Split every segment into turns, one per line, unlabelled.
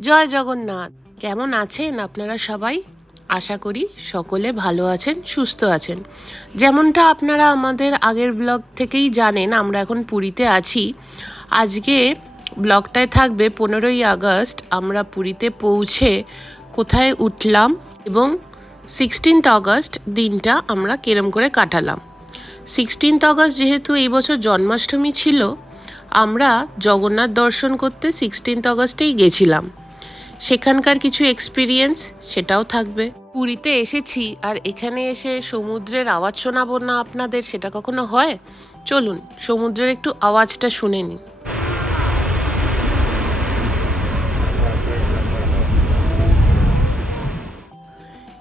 জয় জগন্নাথ। কেমন আছেন আপনারা সবাই? আশা করি সকলে ভালো আছেন, সুস্থ আছেন। যেমনটা আপনারা আমাদের আগের ব্লগ থেকেই জানেন, আমরা এখন পুরীতে আছি। আজকে ব্লগটায় থাকবে পনেরোই আগস্ট, আমরা পুরীতে পৌঁছে কোথায় উঠলাম এবং সিক্সটিন্থ আগস্ট দিনটা আমরা কেরম করে কাটালাম। সিক্সটিন্থ আগস্ট যেহেতু এই বছর জন্মাষ্টমী ছিল, আমরা জগন্নাথ দর্শন করতে সিক্সটিন্থ আগস্টেই গেছিলাম। সেখানকার কিছু এক্সপিরিয়েন্স সেটাও থাকবে। পুরীতে এসেছি আর এখানে এসে সমুদ্রের আওয়াজ শোনাবো না আপনাদের, সেটা কখনো হয়? চলুন, সমুদ্রের একটু আওয়াজটা শুনে নিন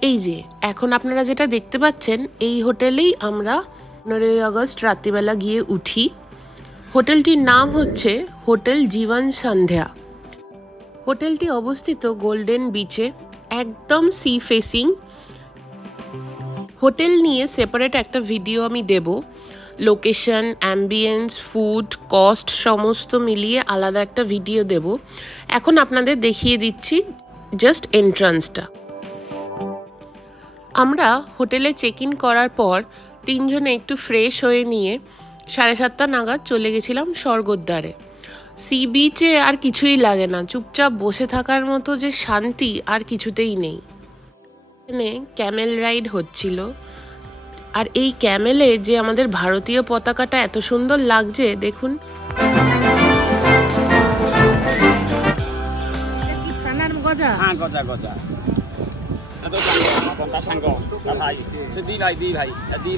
এই যে, এখন আপনারা যেটা দেখতে পাচ্ছেন, এই হোটেলেই আমরা পনেরোই আগস্ট রাত্রিবেলা গিয়ে উঠি। হোটেলটির নাম হচ্ছে হোটেল জীবন সন্ধ্যা। হোটেলটি অবস্থিত গোল্ডেন বিচে, একদম সি ফেসিং। হোটেল নিয়ে সেপারেট একটা ভিডিও আমি দেব। লোকেশন অ্যাম্বিয়েন্স ফুড কস্ট সমস্ত মিলিয়ে আলাদা একটা ভিডিও দেব। এখন আপনাদের দেখিয়ে দিচ্ছি জাস্ট এন্ট্রান্সটা আমরা হোটেলে চেক ইন করার পর তিনজনে একটু ফ্রেশ হয়ে নিয়ে সাড়ে সাতটা নাগাদ চলে গেছিলাম স্বর্গদ্বারে। সি বিচে আর কিছুই লাগে না। চুপচাপ বসে থাকার মতো যে শান্তি আর কিছুতেই নেই। এখানে ক্যামেল রাইড হচ্ছিল। আর এই ক্যামেলে যে আমাদের ভারতীয় পতাকাটা এত সুন্দর লাগছে দেখুন।
কি ছানার গজা।
হ্যাঁ ভাই ভাই দি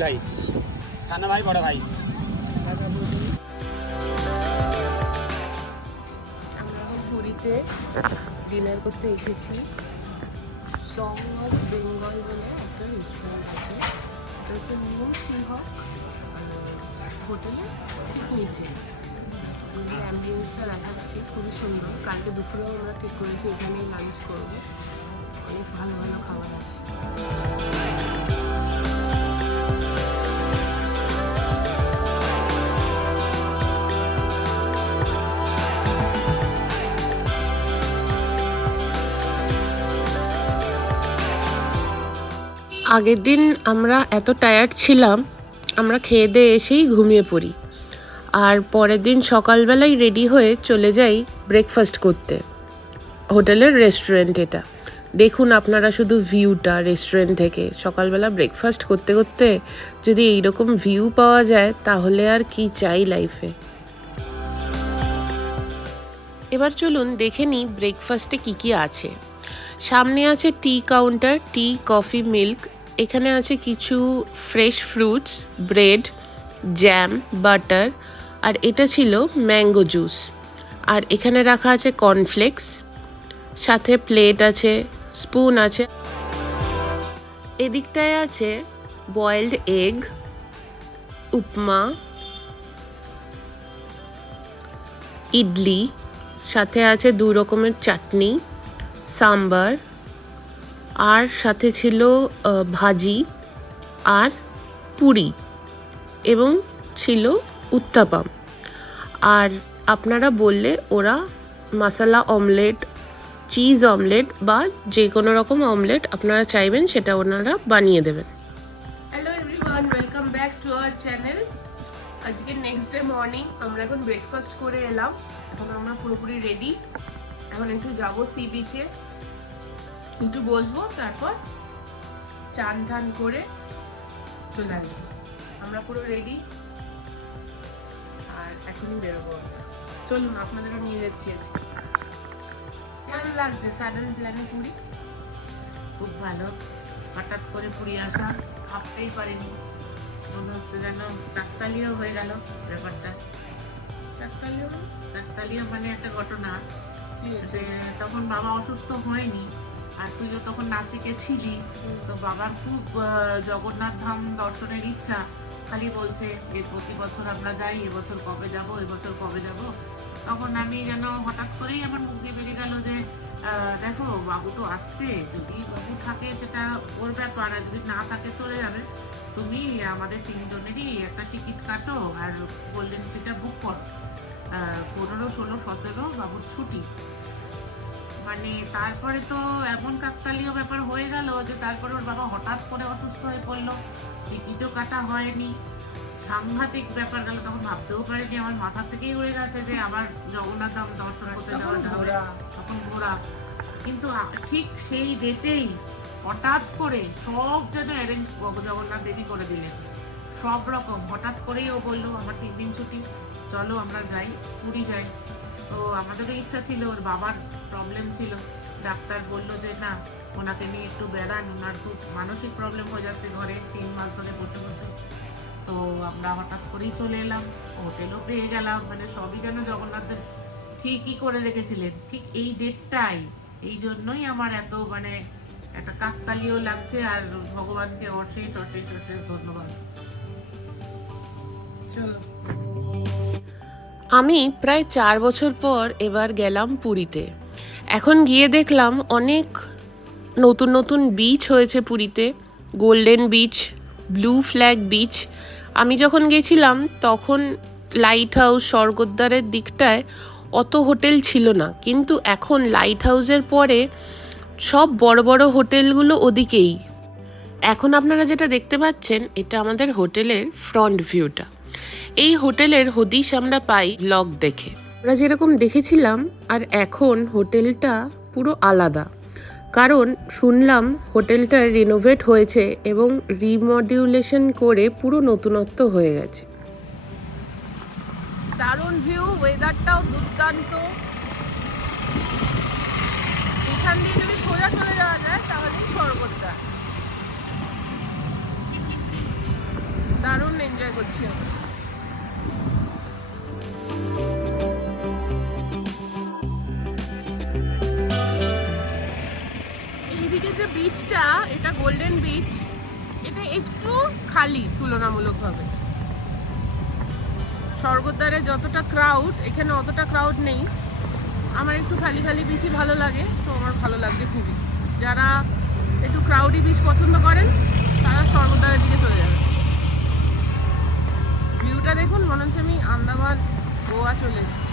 ভাই বড় ভাই।
পুরীতে ডিনার করতে এসেছি। সং অফ বেঙ্গল বলে একটা রেস্টুরেন্ট আছে। এটা হচ্ছে নিউ সিংহ হোটেলে ঠিক নিচে। অ্যাম্বিয়েন্সটা দেখাচ্ছি, খুবই সুন্দর। কালকে দুপুরেও আমরা ঠিক করেছি, এখানেই লাঞ্চ করব। আগের দিন আমরা এত টায়ার্ড ছিলাম, আমরা খেয়ে দিয়ে এসেই ঘুমিয়ে পড়ি। আর পরের দিন সকালবেলায় রেডি হয়ে চলে যাই ব্রেকফাস্ট করতে। হোটেলের রেস্টুরেন্ট এটা। দেখুন আপনারা শুধু ভিউটা রেস্টুরেন্ট থেকে। সকালবেলা ব্রেকফাস্ট করতে করতে যদি এইরকম ভিউ পাওয়া যায়, তাহলে আর কি চাই লাইফে এবার চলুন দেখে নিই ব্রেকফাস্টে কি কি আছে। সামনে আছে tea counter tea coffee milk এখানে আছে কিছু fresh fruits bread jam butter আর এটা ছিল ম্যাঙ্গো জুস আর এখানে রাখা আছে কর্নফ্লেক্স সাথে প্লেট আছে স্পুন আছে। এদিকটায় আছে বয়েলড এগ উপমা, ইডলি, সাথে আছে দু রকমের চাটনি, সাম্বার। আর সাথে ছিল ভাজি আর পুরি এবং ছিল উত্তাপাম। আর আপনারা বললে ওরা মশলা অমলেট, চিজ অমলেট বা যে কোনো রকম অমলেট আপনারা চাইবেন সেটা ওনারা বানিয়ে দেবেন। Hello everyone welcome back to our channel আজকে নেক্সট ডে মর্নিং আমরা এখন ব্রেকফাস্ট করে এলাম এখন আমরা পুরোপুরি রেডি এখন একটু যাব সি বিচে একটু বসবো তারপর চান টান করে চলে আসব। আমরা পুরো রেডি আর এখনই বেরোবো চলুন আপনাদেরও নিয়ে যাচ্ছি আজকে। কেমন লাগছে? সাডেন প্ল্যানে পুরী?
খুব ভালো। হঠাৎ করে পুরী আসা ভাবতেই পারিনি। মনে হচ্ছে যেন কাকতালীয় হয়ে গেল ব্যাপারটা।
চারটালিও
কাকতালীয় মানে একটা ঘটনা। যে তখন বাবা অসুস্থ হয়নি। আর তুইও তখন নাসিকে ছিলি তো বাবার খুব জগন্নাথ ধাম দর্শনের ইচ্ছা। খালি বলছে যে প্রতি বছর আমরা যাই এবছর কবে যাব এবছর কবে যাব? তখন আমি যেন হঠাৎ করেই আমার মুখ দিয়ে বেরিয়ে গেল যে আহ, দেখো বাবু তো আসছে যদি বাবু থাকে সেটা ওর ব্যাপার আর যদি না থাকে চলে যাবে। তুমি আমাদের তিনজনেরই একটা টিকিট কাটো আর গোল্ডেন টিকিটটা বুক করো। পনেরো ষোলো সতেরো বাবুর ছুটি। মানে তারপরে তো এমন কাকতালীয় ব্যাপার হয়ে গেল যে তারপরে ওর বাবা হঠাৎ করে অসুস্থ হয়ে পড়ল। টিকিটও কাটা হয়নি। সাংঘাতিক ব্যাপার গেল তখন ভাবতেও পারিনি আমার মাথা থেকেই উড়ে গেছে যে আমার জগন্নাথ ধাম দর্শন করতে যাওয়া যাবে। তখন ঘোরা। কিন্তু ঠিক সেই ডেটেই হঠাৎ করে সব যেন অ্যারেঞ্জ জগন্নাথ দেবী করে দিলেন। সব রকম। হঠাৎ করেই ও বলল আমার তিন দিন ছুটি। চলো আমরা যাই পুরী যাই। তো আমাদেরও ইচ্ছা ছিল ওর বাবার প্রবলেম ছিল। ডাক্তার বলল যে, না, ওনাকে নিয়ে একটু বেড়ান। ওনার খুব মানসিক প্রবলেম হয়ে যাচ্ছে ঘরে তিন মাস ধরে বসে বসে। তো আমরা হঠাৎ করেই চলে এলাম। হোটেলও পেয়ে গেলাম। মানে সবই যেন জগন্নাথের ঠিকই করে রেখেছিলেন। ঠিক এই ডেটটাই এই জন্যই আমার এত মানে একটা কাকতালিও লাগছে আর ভগবানকে অশেষ অশেষ অশেষ ধন্যবাদ।
আমি প্রায় চার বছর পর এবার গেলাম পুরীতে। এখন গিয়ে দেখলাম অনেক নতুন নতুন বিচ হয়েছে পুরীতে। Golden beach blue flag beach আমি যখন গেছিলাম, তখন লাইট হাউস স্বর্গদ্বারের দিকটায় অত হোটেল ছিল না। কিন্তু এখন লাইট হাউসের পরে সব বড় বড় হোটেলগুলো ওদিকেই। এখন আপনারা যেটা দেখতে পাচ্ছেন, এটা আমাদের হোটেলের ফ্রন্ট ভিউটা এই হোটেলের হদিশ আমরা পাই ব্লগ দেখে। আমরা যেরকম দেখেছিলাম, আর এখন হোটেলটা পুরো আলাদা। কারণ শুনলাম হোটেলটা রিনোভেট হয়েছে এবং রিমডিউলেশন করে পুরো নতুনত্ব হয়ে গেছে। দারুণ ভিউ ওয়েদারটাও দুর্দান্ত। এখান দিয়ে যদি সোজা চলে যাওয়া যায়, তাহলেই স্বর্গদ্বার। দারুণ এনজয় করছি আমরা। গোল্ডেন বিচ এটা একটু খালি তুলনামূলকভাবে। স্বর্গদ্বারে যতটা ক্রাউড এখানে অতটা ক্রাউড নেই। আমার একটু খালি খালি বিচই ভালো লাগে, তো আমার ভালো লাগছে খুবই। যারা একটু ক্রাউডি বিচ পছন্দ করেন, তারা স্বর্গদ্বারের দিকে চলে যাবে ভিউটা দেখুন, মনে হচ্ছে আমি আন্দামান, গোয়া চলে এসেছি।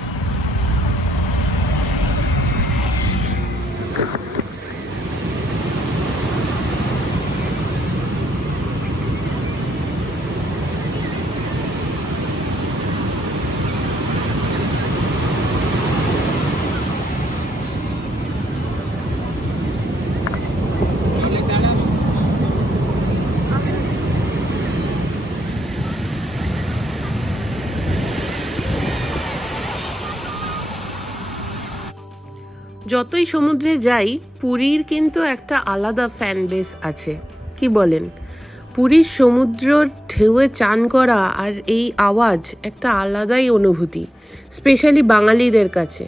যতই সমুদ্রে যাই, পুরীর কিন্তু একটা আলাদা ফ্যান বেস আছে। কি বলেন? পুরীর সমুদ্র ঢেউয়ে চান করা আর এই আওয়াজ একটা আলাদাই অনুভূতি স্পেশালি বাঙালিদের কাছে।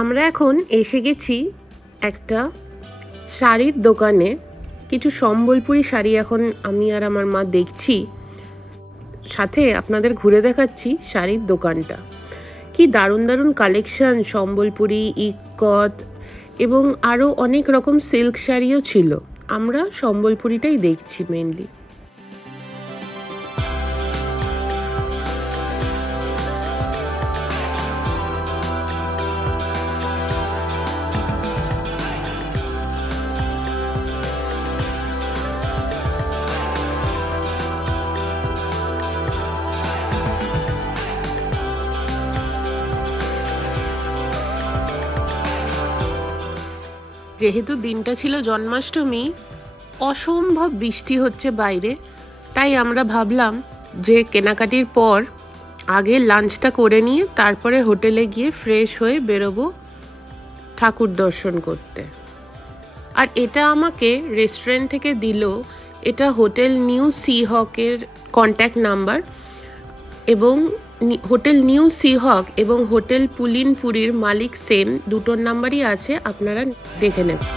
আমরা এখন এসে গেছি একটা শাড়ির দোকানে কিছু সম্বলপুরি শাড়ি এখন আমি আর আমার মা দেখছি। সাথে আপনাদের ঘুরে দেখাচ্ছি শাড়ির দোকানটা। কি দারুণ দারুণ কালেকশন সম্বলপুরি ইকত এবং আরও অনেক রকম সিল্ক শাড়িও ছিল। আমরা সম্বলপুরিটাই দেখছি মেনলি যেহেতু দিনটা ছিল জন্মাষ্টমী, অসম্ভব বৃষ্টি হচ্ছে বাইরে। তাই আমরা ভাবলাম যে কেনাকাটির পর আগে লাঞ্চটা করে নিয়ে তারপরে হোটেলে গিয়ে ফ্রেশ হয়ে বেরোবো ঠাকুর দর্শন করতে। আর এটা আমাকে রেস্টুরেন্ট থেকে দিল, এটা হোটেল নিউ সি হকের কন্ট্যাক্ট নাম্বার এবং হোটেল নিউ সিহক এবং হোটেল পুলিনপুরীর মালিক সেম দুটোর নাম্বারই আছে, আপনারা দেখে নেবেন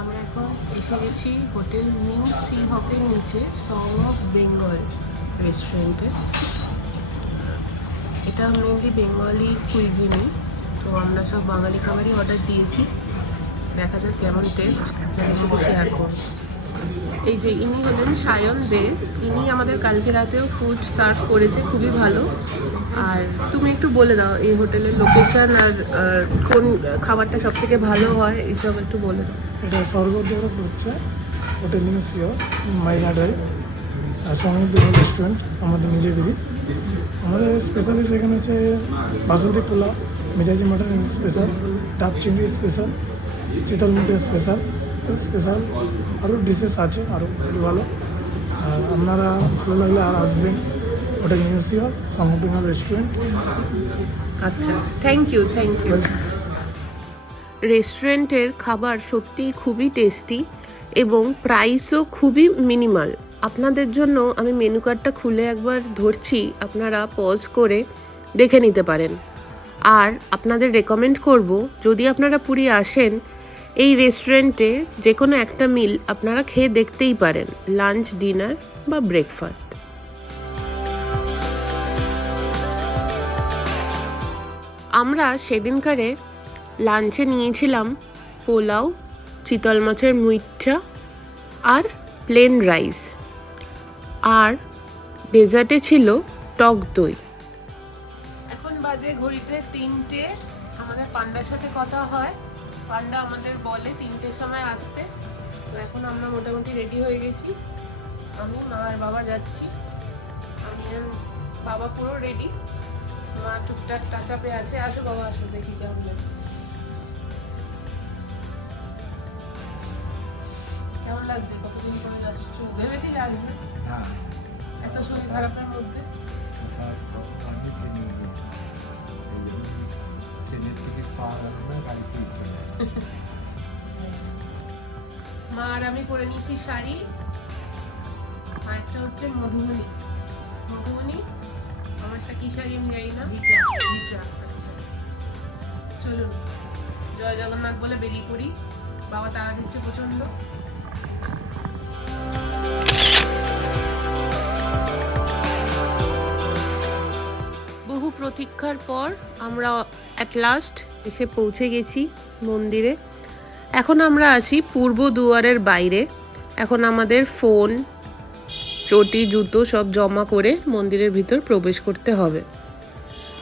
আমরা এখন এসে গেছি হোটেল নিউ সিহকের নিচে, সং অফ বেঙ্গল রেস্টুরেন্টে। এটা মেনলি বেঙ্গলি কুইজিনি তো আমরা সব বাঙালি খাবারই অর্ডার দিয়েছি। দেখা যাক কেমন টেস্ট শেয়ার করব। এই যে ইনি হলেন সায়ন দে। ইনি আমাদের কালকে রাতেও ফুড সার্ভ করেছে, খুবই ভালো। আর তুমি একটু বলে দাও, এই হোটেলের লোকেশন আর কোন খাবারটা সব থেকে ভালো হয়, এইসব একটু বলে দাও।
এটা স্বর্গদ্বার হচ্ছে হোটেল সিও মাইনাডাই আর সঙ্গে রেস্টুরেন্ট আমাদের নিজেদেরই আমাদের স্পেশালিস্ট এখানে হচ্ছে বাসন্তী পোলাও, মেজাজি মাটন স্পেশাল ডাব চিংড়ি স্পেশাল চিতল মুখে স্পেশাল স্পেশাল আরও ডিশেস আছে আরও খুবই ভালো আর আপনারা ভালো লাগলে আর আসবেন নিউ সিও সংবিহার রেস্টুরেন্ট
আচ্ছা থ্যাংক ইউ থ্যাংক ইউ রেস্টুরেন্টের খাবার সত্যিই খুবই টেস্টি এবং প্রাইসও খুবই মিনিমাল আপনাদের জন্য আমি মেনু কার্ডটা খুলে একবার ধরছি আপনারা পজ করে দেখে নিতে পারেন। আর আপনাদের রেকমেন্ড করব যদি আপনারা পুরী আসেন এই রেস্টুরেন্টে যে কোনো একটা মিল আপনারা খেয়ে দেখতেই পারেন লাঞ্চ ডিনার বা ব্রেকফাস্ট আমরা সেদিনকারে লাঞ্চে নিয়েছিলাম পোলাও, চিতল মাছের মুইঠা আর প্লেন রাইস আর ডেজার্টে ছিল টক দই। এখন বাজে ঘড়িতে তিনটে, আমাদের পান্ডার সাথে কথা হয়। পান্ডা আমাদের বলে তিনটের সময় আসতে। তো এখন আমরা মোটামুটি রেডি হয়ে গেছি। আমি মা আর বাবা যাচ্ছি। আমি আর বাবা পুরো রেডি মা টুকটাক টাচাপে আছে। আসো বাবা আসো দেখি কেমন লাগছে কেমন লাগছে? কতদিন পরে আসছো ভেবেছিলে আসবে?
হ্যাঁ।
এত শরীর খারাপের মধ্যে? মা আর আমি পরে নিয়েছি শাড়ি আর একটা হচ্ছে মধুবনী। মধুবনী আমারটা কি শাড়ি আমি জানি না। চলুন জয় জগন্নাথ বলে বেরিয়ে পড়ি। বাবা তারা দিচ্ছে প্রচণ্ড বহু প্রতীক্ষার পর আমরা অ্যাট লাস্ট এসে পৌঁছে গেছি। মন্দিরে। এখন আমরা আছি পূর্ব দুয়ারের বাইরে। এখন আমাদের ফোন, চটি, জুতো সব জমা করে মন্দিরের ভিতর প্রবেশ করতে হবে।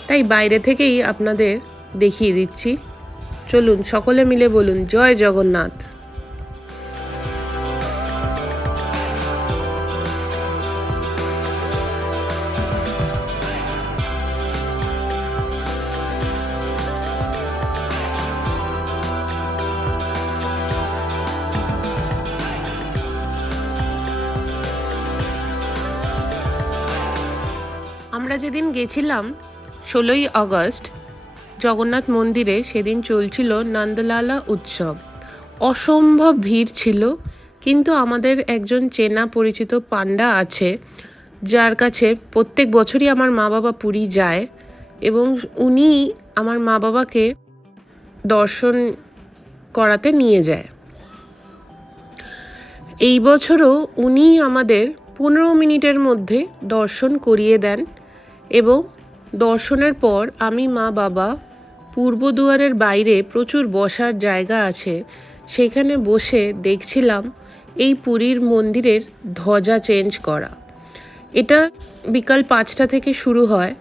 তাই বাইরে থেকেই আপনাদের দেখিয়ে দিচ্ছি। চলুন, সকলে মিলে বলুন, জয় জগন্নাথ। আমরা যেদিন গেছিলাম, ষোলোই আগস্ট, জগন্নাথ মন্দিরে সেদিন চলছিল নন্দলালা উৎসব। অসম্ভব ভিড় ছিল, কিন্তু আমাদের একজন চেনা পরিচিত পান্ডা আছে, যার কাছে প্রত্যেক বছরই আমার মা বাবা পুরী যায় এবং উনি আমার মা বাবাকে দর্শন করাতে নিয়ে যায়। এই বছরও উনি আমাদের পনেরো মিনিটের মধ্যে দর্শন করিয়ে দেন। এবং দর্শনের পর আমি মা বাবা পূর্ব দুয়ারের বাইরে প্রচুর বসার জায়গা আছে। সেখানে বসে দেখছিলাম এই পুরীর মন্দিরের ধ্বজা চেঞ্জ করা। এটা বিকাল পাঁচটা থেকে শুরু হয়।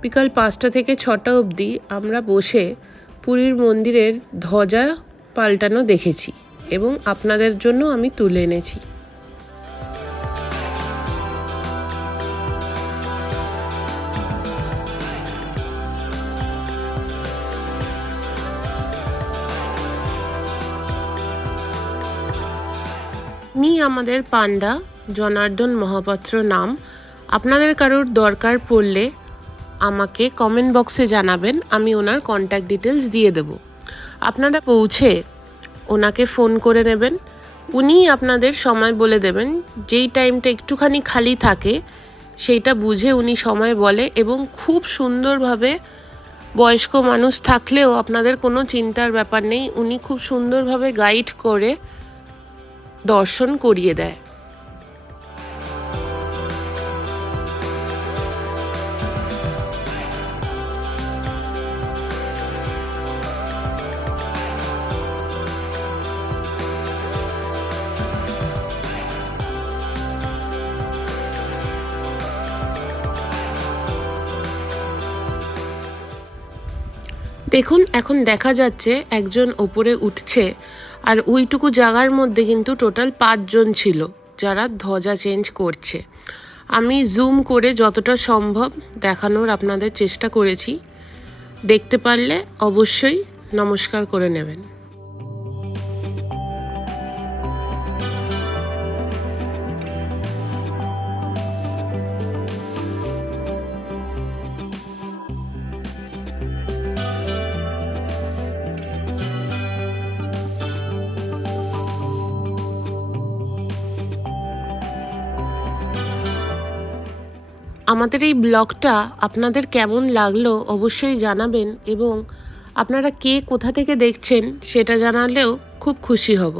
বিকাল পাঁচটা থেকে ছটা অবধি আমরা বসে পুরীর মন্দিরের ধ্বজা পাল্টানো দেখেছি এবং আপনাদের জন্য আমি তুলে এনেছি। নি আমাদের পান্ডা জনার্দন মহাপাত্র নাম। আপনাদের কারোর দরকার পড়লে আমাকে কমেন্ট বক্সে জানাবেন, আমি ওনার কন্ট্যাক্ট ডিটেলস দিয়ে দেব। আপনারা পৌঁছে ওনাকে ফোন করে নেবেন। উনি আপনাদের সময় বলে দেবেন, যেই টাইমটা একটুখানি খালি থাকে, সেইটা বুঝে উনি সময় বলে এবং খুব সুন্দরভাবে বয়স্ক মানুষ থাকলেও আপনাদের কোনো চিন্তার ব্যাপার নেই। উনি খুব সুন্দরভাবে গাইড করে দর্শন করিয়ে দেয়। দেখুন এখন দেখা যাচ্ছে একজন ওপরে উঠছে আর ওইটুকু জায়গার মধ্যে কিন্তু টোটাল পাঁচজন ছিল যারা ধ্বজা চেঞ্জ করছে। আমি জুম করে যতটা সম্ভব দেখানোর আপনাদের চেষ্টা করেছি। দেখতে পারলে অবশ্যই নমস্কার করে নেবেন। আমাদের এই ব্লগটা আপনাদের কেমন লাগল অবশ্যই জানাবেন এবং আপনারা কে কোথা থেকে দেখছেন সেটা জানালেও খুব খুশি হব।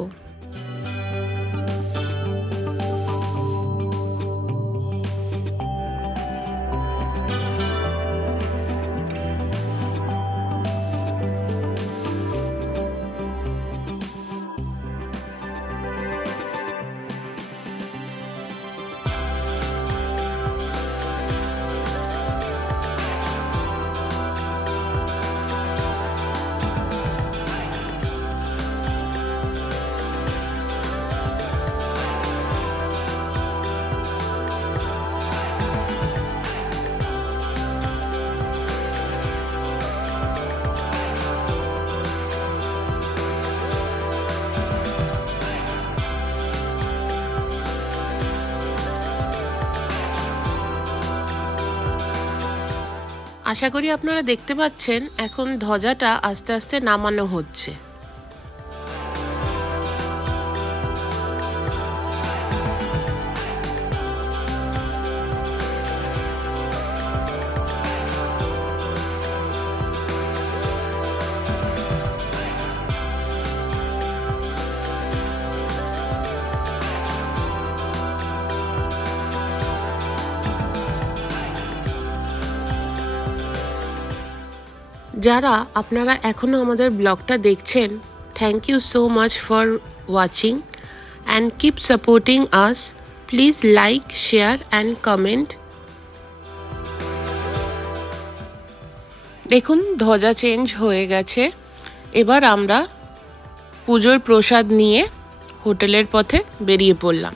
আশা করি আপনারা দেখতে পাচ্ছেন এখন ধ্বজাটা আস্তে আস্তে নামানো হচ্ছে। যারা আপনারা এখনও আমাদের ব্লগটা দেখছেন thank you so much for watching and keep supporting us please like share and comment দেখুন, ধ্বজা চেঞ্জ হয়ে গেছে। এবার আমরা পুজোর প্রসাদ নিয়ে হোটেলের পথে বেরিয়ে পড়লাম।